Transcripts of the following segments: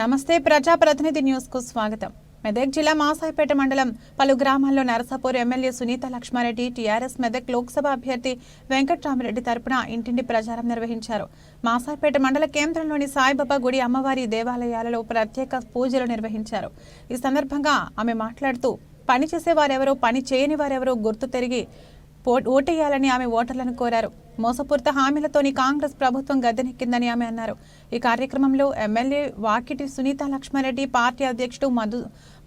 నమస్తే ప్రజాప్రతినిధి న్యూస్ కు స్వాగతం. మెదక్ జిల్లా మాసాయిపేట మండలం పలు గ్రామాల్లో నరసాపూర్ ఎమ్మెల్యే సునీత లక్ష్మారెడ్డి టీఆర్ఎస్ మెదక్ లోక్సభ అభ్యర్థి వెంకట్రామిరెడ్డి తరపున ఇంటింటి ప్రచారం నిర్వహించారు. మాసాయిపేట మండల కేంద్రంలోని సాయిబాబా గుడి అమ్మవారి దేవాలయాలలో ప్రత్యేక పూజలు నిర్వహించారు. ఈ సందర్భంగా ఆమె మాట్లాడుతూ పని చేసే వారెవరో పని చేయని వారెవరో గుర్తు తిరిగి ఓటేయాలని ఆమె ఓటర్లను కోరారు. మోసపూరిత హామీలతోని కాంగ్రెస్ ప్రభుత్వం గద్దెనెక్కిందని ఆమె అన్నారు. ఈ కార్యక్రమంలో ఎమ్మెల్యే వాకిటి సునీత లక్ష్మారెడ్డి, పార్టీ అధ్యక్షుడు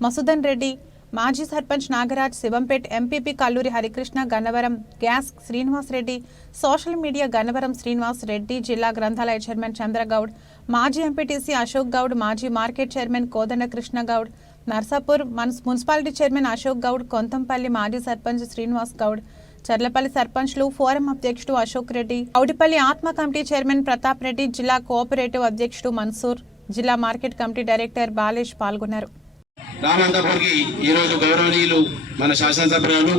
మసుదన్ రెడ్డి, మాజీ sarpanch Nagaraj, Shivampet MPP Kalluri Harikrishna, Gannavaram gas Srinivas Reddy, social media Gannavaram Srinivas Reddy, జిల్లా గ్రంథాలయ చైర్మన్ చంద్రగౌడ్, మాజీ ఎంపీటీసీ అశోక్ గౌడ్, మాజీ మార్కెట్ చైర్మన్ కోదండ కృష్ణ గౌడ్, నర్సాపూర్ మున్సిపాలిటీ చైర్మన్ అశోక్ గౌడ్, కొంతంపల్లి మాజీ సర్పంచ్ శ్రీనివాస్ గౌడ్, చర్లపల్లి సర్పంచ్లు, ఫోరం అధ్యక్షుడు అశోక్ రెడ్డి, ఔడిపల్లి ఆత్మ కమిటీ చైర్మన్ ప్రతాప్ రెడ్డి, జిల్లా కోఆపరేటివ్ అధ్యక్షుడు మన్సూర్, జిల్లా మార్కెట్ కమిటీ డైరెక్టర్ బాలేష్ పాల్గొన్నారు. రామంతపూర్కి ఈరోజు గౌరవనీయులు మన శాసనసభ్యులు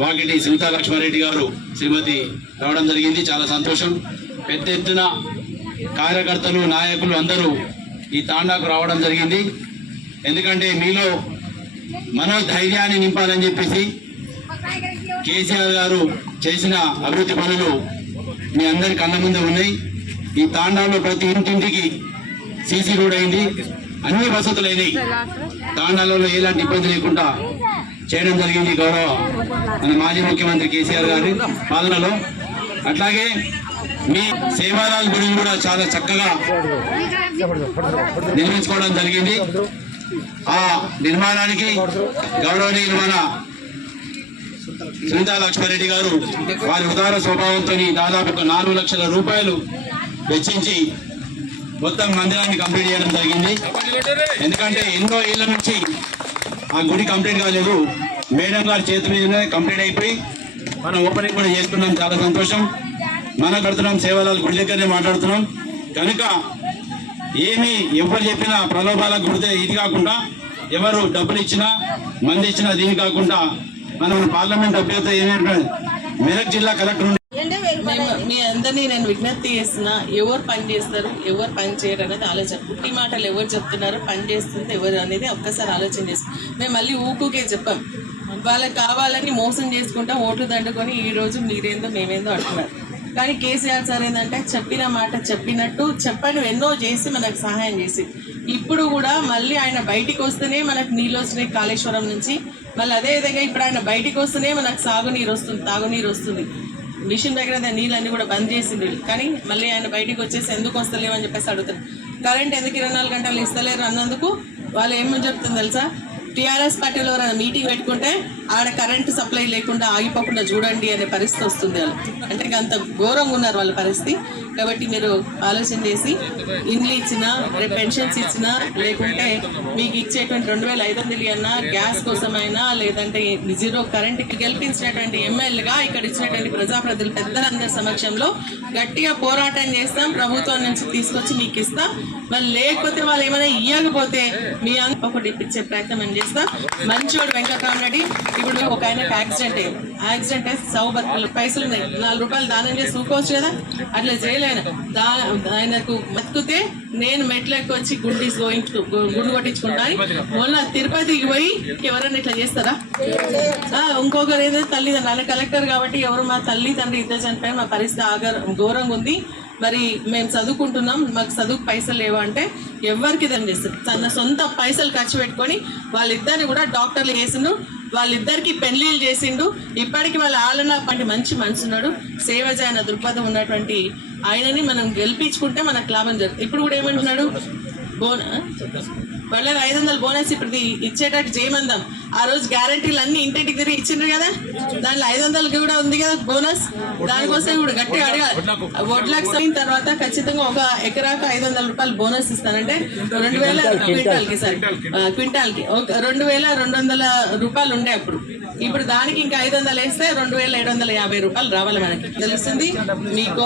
వాకిటి సునీత లక్ష్మారెడ్డి గారు శ్రీమతి రావడం జరిగింది. చాలా సంతోషం. పెద్ద ఎత్తున కార్యకర్తలు, నాయకులు అందరూ ఈ తాండాకు రావడం జరిగింది. ఎందుకంటే మీలో మనోధైర్యాన్ని నింపాలని చెప్పేసి కేసీఆర్ గారు చేసిన అభివృద్ధి పనులు మీ అందరి కళ్ళ ముందే ఉన్నాయి. ఈ తాండాలో ప్రతి ఇంటింటికి సీసీ రోడ్ అయింది, అన్ని వసతులు అయినాయి. తాండాలలో ఎలాంటి ఇబ్బంది లేకుండా చేయడం జరిగింది గౌరవ మన మాజీ ముఖ్యమంత్రి కేసీఆర్ గారి పాలనలో. అట్లాగే మీ సేవాలాల్ గుడిని కూడా చాలా చక్కగా నిర్మించుకోవడం జరిగింది. ఆ నిర్మాణానికి గౌరవనీయులు మన సునీత లక్ష్మారెడ్డి గారు వారి ఉదార స్వభావంతో దాదాపు 4 లక్షల రూపాయలు వెచ్చించి మొత్తం మందిరాన్ని కంప్లీట్ చేయడం జరిగింది. ఎందుకంటే ఎన్నో ఏళ్ల నుంచి ఆ గుడి కంప్లీట్ కాలేదు. మేడం గారి చేతి మీదనే కంప్లీట్ అయిపోయి మనం ఓపెనింగ్ కూడా చేస్తున్నాం. చాలా సంతోషం. మనం కడుతున్నాం, సేవలాల్ గుడి దగ్గరనే మాట్లాడుతున్నాం. కనుక ఏమి ఎవరు చెప్పినా ప్రలోభాలకు గుడితే ఇది కాకుండా, ఎవరు డబ్బులు ఇచ్చినా మంది ఇచ్చినా దీని కాకుండా మనం పార్లమెంట్ అభ్యర్థి మెదక్ జిల్లా కలెక్టర్ మీ అందరినీ నేను విజ్ఞప్తి చేస్తున్నా, ఎవరు పని చేస్తారు ఎవరు పని చేయరు అనేది ఆలోచన. పుట్టి మాటలు ఎవరు చెప్తున్నారు, పని చేస్తుంది ఎవరు అనేది ఒక్కసారి ఆలోచన చేస్తాం. మేము మళ్ళీ ఊకుకే చెప్పాం. వాళ్ళకి కావాలని మోసం చేసుకుంటా ఓట్లు దండుకొని ఈ రోజు మీరేందో మేమేందో అంటున్నారు. కానీ కేసీఆర్ సార్ ఏంటంటే చెప్పిన మాట చెప్పినట్టు చెప్పని ఎన్నో చేసి మనకు సహాయం చేసి, ఇప్పుడు కూడా మళ్ళీ ఆయన బయటికి వస్తేనే మనకు నీళ్ళు వస్తున్నాయి కాళేశ్వరం నుంచి. మళ్ళీ అదేవిధంగా ఇప్పుడు ఆయన బయటికి వస్తేనే మనకు సాగునీరు వస్తుంది, తాగునీరు వస్తుంది. మిషన్ దగ్గర నీళ్ళన్నీ కూడా బంద్ చేసింది. కానీ మళ్ళీ ఆయన బయటికి వచ్చేసి ఎందుకు వస్తలేమని చెప్పేసి అడుగుతారు. కరెంట్ ఎందుకు 24 గంటలు ఇస్తలేరు అన్నందుకు వాళ్ళు ఏమని చెప్తుంది తెలుసా? టీఆర్ఎస్ పార్టీలో మీటింగ్ పెట్టుకుంటే ఆడ కరెంటు సప్లై లేకుండా ఆగిపోకుండా చూడండి అనే పరిస్థితి వస్తుంది. వాళ్ళు అంటే అంత ఘోరంగా ఉన్నారు వాళ్ళ పరిస్థితి. కాబట్టి మీరు ఆలోచన చేసి ఇండ్లు ఇచ్చినా, రేపు పెన్షన్స్ ఇచ్చినా, లేకుంటే మీకు ఇచ్చేటువంటి 2500 అన్నా, గ్యాస్ కోసమైనా, లేదంటే జీరో కరెంట్కి గెలిపించినటువంటి ఎమ్మెల్యేగా ఇక్కడ ఇచ్చినటువంటి ప్రజాప్రతినిధులు పెద్దలందరి సమక్షంలో గట్టిగా పోరాటం చేస్తాం. ప్రభుత్వం నుంచి తీసుకొచ్చి మీకు ఇస్తాం. వాళ్ళు లేకపోతే వాళ్ళు ఏమైనా ఇవ్వకపోతే మీ ఒకటి ఇప్పించే ప్రయత్నం చేస్తా. మంచివాడు వెంకట్రామిరెడ్డి. ఇప్పుడు ఒక ఆయనకు యాక్సిడెంట్ అయ్యింది. యాక్సిడెంట్ అయితే 100 పైసలు ఉన్నాయి, 4 రూపాయలు దానం చేసి ఊకోవచ్చు కదా. అట్లా చేయలేను. ఆయనకు బతుకుతే నేను మెట్లకి వచ్చి గుండు కొట్టించుకుంటాను. మొన్న తిరుపతికి పోయి ఎవరైనా ఇట్లా చేస్తారా? ఇంకొకరు ఏదో తల్లిదండ్రులు, ఆయన కలెక్టర్ కాబట్టి ఎవరు మా తల్లి తండ్రి ఇద్దరు చనిపోయి మా పరిస్థితి ఘోరంగా ఉంది. మరి మేము చదువుకుంటున్నాం, మాకు చదువుకు పైసలు లేవా అంటే ఎవరికి దాన్ని చేస్తారు. తన సొంత పైసలు ఖర్చు పెట్టుకొని వాళ్ళిద్దరిని కూడా డాక్టర్లు చేసిండు, వాళ్ళిద్దరికి పెళ్లిళ్ళు చేసిండు. ఇప్పటికి వాళ్ళ ఆలన మంచి మనసున్నాడు, సేవ చేయన దృక్పథం ఉన్నటువంటి ఆయనని మనం గెలిపించుకుంటే మనకు లాభం జరుగుతుంది. ఇప్పుడు కూడా ఏమంటున్నాడు, వాళ్ళకి 500 బోనస్ ఇప్పుడు ఇచ్చేటట్టు చేయమందాం. ఆ రోజు గ్యారంటీలు అన్ని ఇంటింటికి తిరిగి ఇచ్చిండ్రు కదా, దాంట్లో 500 కూడా ఉంది కదా బోనస్. దానికోసం ఇప్పుడు గట్టిగా అడగాలి. వడ్లకు అయిన తర్వాత ఖచ్చితంగా ఒక ఎకరాకు 500 రూపాయలు బోనస్ ఇస్తానంటే 2000 క్వింటాల్కి, సార్ క్వింటాల్కి 2200 రూపాయలు ఉండే అప్పుడు. ఇప్పుడు దానికి ఇంకా 500 వేస్తే 2750 రూపాయలు రావాలి మనకి. తెలుస్తుంది మీకు.